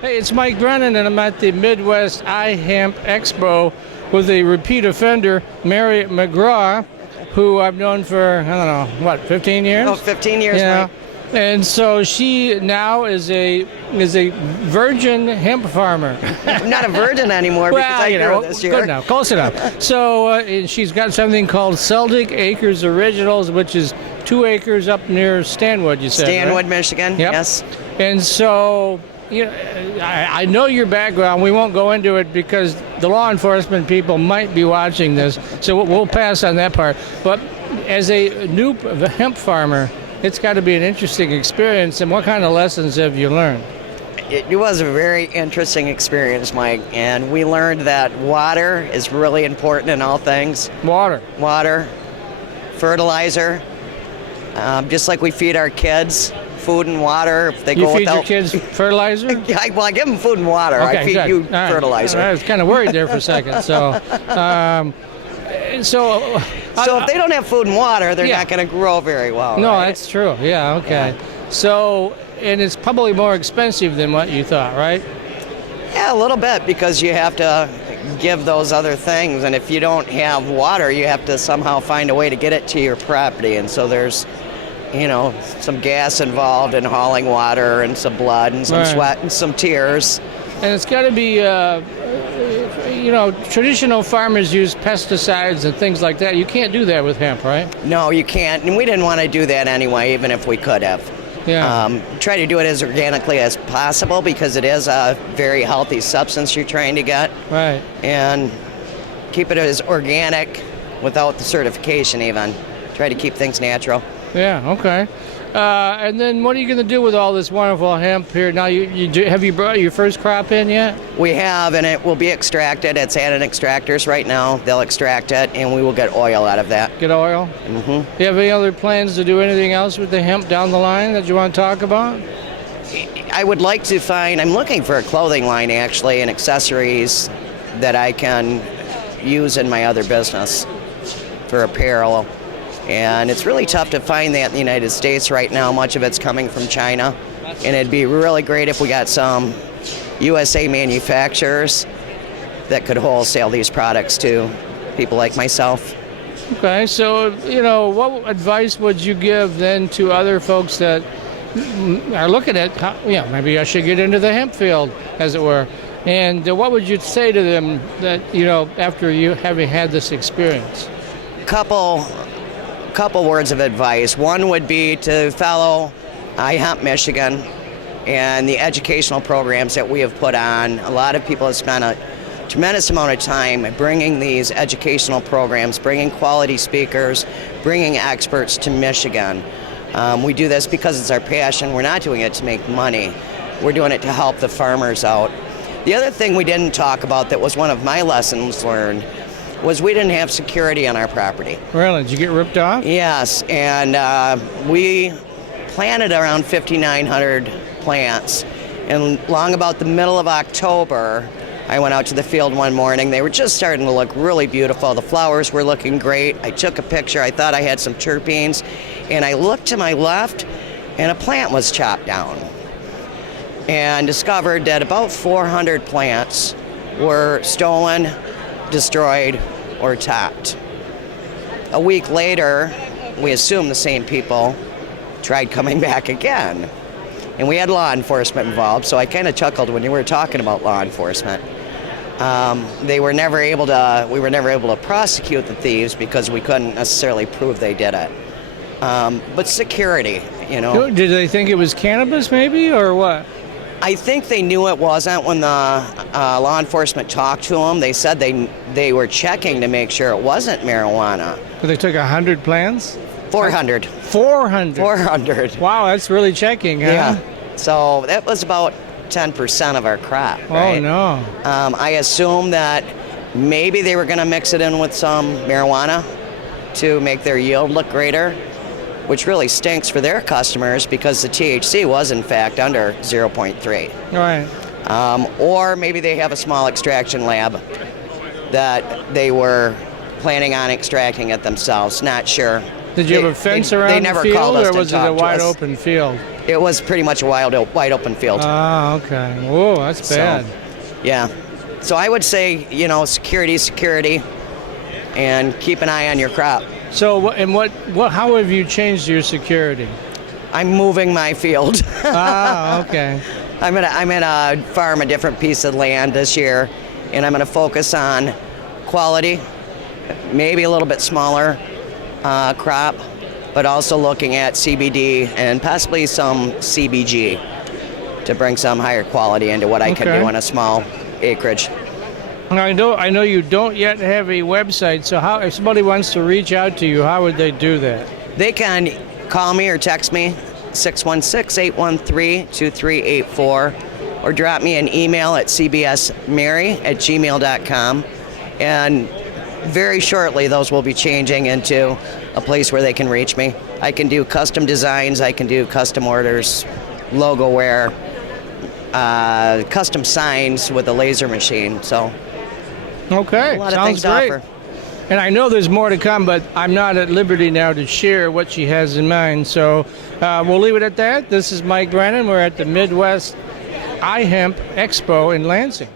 Hey, it's Mike Brennan, and I'm at the Midwest Hemp Expo with a repeat offender, Mary McGraw, who I've known for, 15 years? Oh, 15 years, yeah. Mike. And so she now is a virgin hemp farmer. I'm not a virgin anymore because I grew this year. Good enough, close enough. So she's got something called Celtic Acres Originals, which is 2 acres up near Stanwood, you said, Stanwood, right? Michigan, Yep. yes. And so, I know your background. We won't go into it because the law enforcement people might be watching this, so we'll pass on that part. But as a new hemp farmer, it's got to be an interesting experience. And what kind of lessons have you learned? It was a very interesting experience, Mike, and we learned that water is really important in all things. Water, fertilizer, just like we feed our kids food and water. If they you go feed without, your kids fertilizer? Yeah, I give them food and water. Okay, I feed good. you All right. fertilizer. I was kind of worried there for a second. So if they don't have food and water, they're not going to grow very well. No, right? that's true. Yeah, okay. Yeah. So, and it's probably more expensive than what you thought, right? Yeah, a little bit, because you have to give those other things, and if you don't have water, you have to somehow find a way to get it to your property, and so there's some gas involved in hauling water, and some blood, and some sweat, and some tears. And it's got to be, traditional farmers use pesticides and things like that. You can't do that with hemp, right? No, you can't, and we didn't want to do that anyway, even if we could have. Yeah. Try to do it as organically as possible, because it is a very healthy substance you're trying to get. Right. And keep it as organic without the certification even. Try to keep things natural. Yeah, okay. And then what are you going to do with all this wonderful hemp here? Now, have you brought your first crop in yet? We have, and it will be extracted. It's at an extractors right now. They'll extract it, and we will get oil out of that. Get oil? Mm-hmm. Do you have any other plans to do anything else with the hemp down the line that you want to talk about? I would like to I'm looking for a clothing line, actually, and accessories that I can use in my other business for apparel. And it's really tough to find that in the United States right now. Much of it's coming from China. And it'd be really great if we got some USA manufacturers that could wholesale these products to people like myself. Okay, so, what advice would you give then to other folks that are looking at, maybe I should get into the hemp field, as it were. And what would you say to them that, after you having had this experience? Couple words of advice. One would be to follow Hemp Michigan and the educational programs that we have put on. A lot of people have spent a tremendous amount of time bringing these educational programs, bringing quality speakers, bringing experts to Michigan. We do this because it's our passion. We're not doing it to make money. We're doing it to help the farmers out. The other thing we didn't talk about that was one of my lessons learned was we didn't have security on our property. Really? Did you get ripped off? Yes, and we planted around 5,900 plants, and long about the middle of October, I went out to the field one morning. They were just starting to look really beautiful. The flowers were looking great. I took a picture. I thought I had some terpenes, and I looked to my left, and a plant was chopped down, and discovered that about 400 plants were stolen, destroyed, or topped. A week later, we assume the same people tried coming back again. And we had law enforcement involved, so I kind of chuckled when you were talking about law enforcement. We were never able to prosecute the thieves because we couldn't necessarily prove they did it. But security, Did they think it was cannabis maybe, or what? I think they knew it wasn't when the law enforcement talked to them. They said they were checking to make sure it wasn't marijuana. But they took 100 plants? 400. 400? 400. Wow, that's really checking, huh? Yeah. So that was about 10% of our crop, right? Oh, no. I assume that maybe they were going to mix it in with some marijuana to make their yield look greater, which really stinks for their customers because the THC was in fact under 0.3. Right. Or maybe they have a small extraction lab that they were planning on extracting it themselves. Not sure. Did you have a fence around the field, or was it a wide open field? it was pretty much a wide open field. Ah, okay. Whoa, that's bad. Yeah. So I would say, security, and keep an eye on your crop. So, how have you changed your security? I'm moving my field. Ah, okay. I'm gonna farm a different piece of land this year, and I'm gonna focus on quality, maybe a little bit smaller crop, but also looking at CBD and possibly some CBG to bring some higher quality into what I can do on a small acreage. I know you don't yet have a website, so if somebody wants to reach out to you, how would they do that? They can call me or text me, 616-813-2384, or drop me an email at cbsmary@gmail.com. And very shortly, those will be changing into a place where they can reach me. I can do custom designs, I can do custom orders, logo wear, custom signs with a laser machine. So, okay, a lot of sounds things to great. offer. And I know there's more to come, but I'm not at liberty now to share what she has in mind. So we'll leave it at that. This is Mike Brennan. We're at the Midwest Hemp Expo in Lansing.